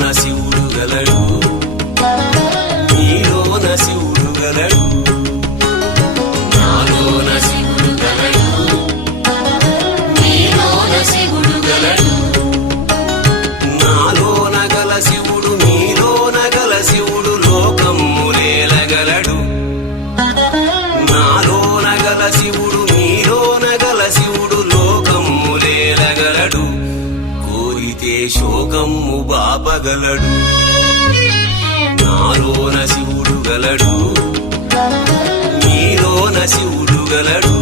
నాలోన శివుడు గలడు, నీలోన శివుడు గలడు. నాలోన శివుడు గలడు, నీలోన శివుడు గలడు. నాలోన గల శివుడు నీలోన గల శివుడు లోకమ్ములేలగలడు. నాలోన గల శివుడు నీలోన గల శివుడు లోకమ్ములేలగలడు. కోరితే శోకమ్ము బాపగలడు. నాలోన శివుడు గలడు, నీలోన శివుడు గలడు.